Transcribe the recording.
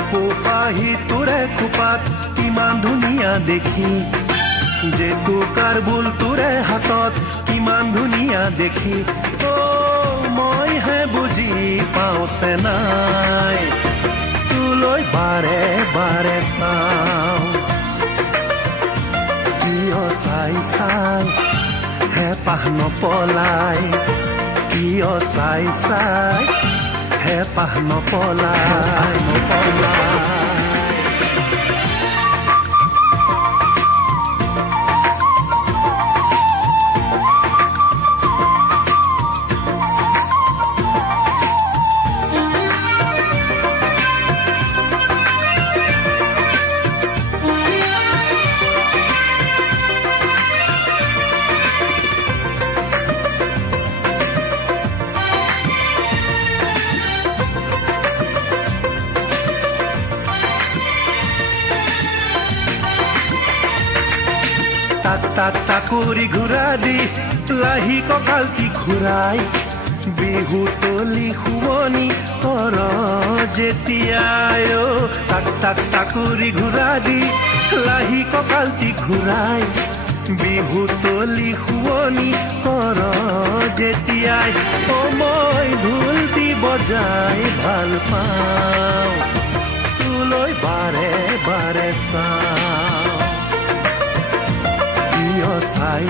উপপাহি তোৰে খোপাত কিমান ধুনীয়া দেখি, জেতুকাৰ বোল তোৰে হাতত কিমান ধুনীয়া দেখি। মইহে বুজি পাওঁছে নাই, তোলৈ বাৰে বাৰে চাওঁ। কিয় চাই চাই হেঁপাহ নপলাই, কিয় চাই চাই হেঁপাহ নপলাই, নপলাই। তাক তাক তাকুৰি ঘূৰা দি লাহি কঁকালটি ঘূৰাই, বিহু তলি শুৱনি কৰ যেতিয়াই। তাক তাক তাকুৰি ঘূৰা দি লাহি কঁকালটি ঘূৰাই, বিহু তলি শুৱনি কৰ যেতিয়াই। মই ঢোলটি বজাই ভাল পাওঁ, তোলৈ বাৰে বাৰে চাওঁ। কিয় চাই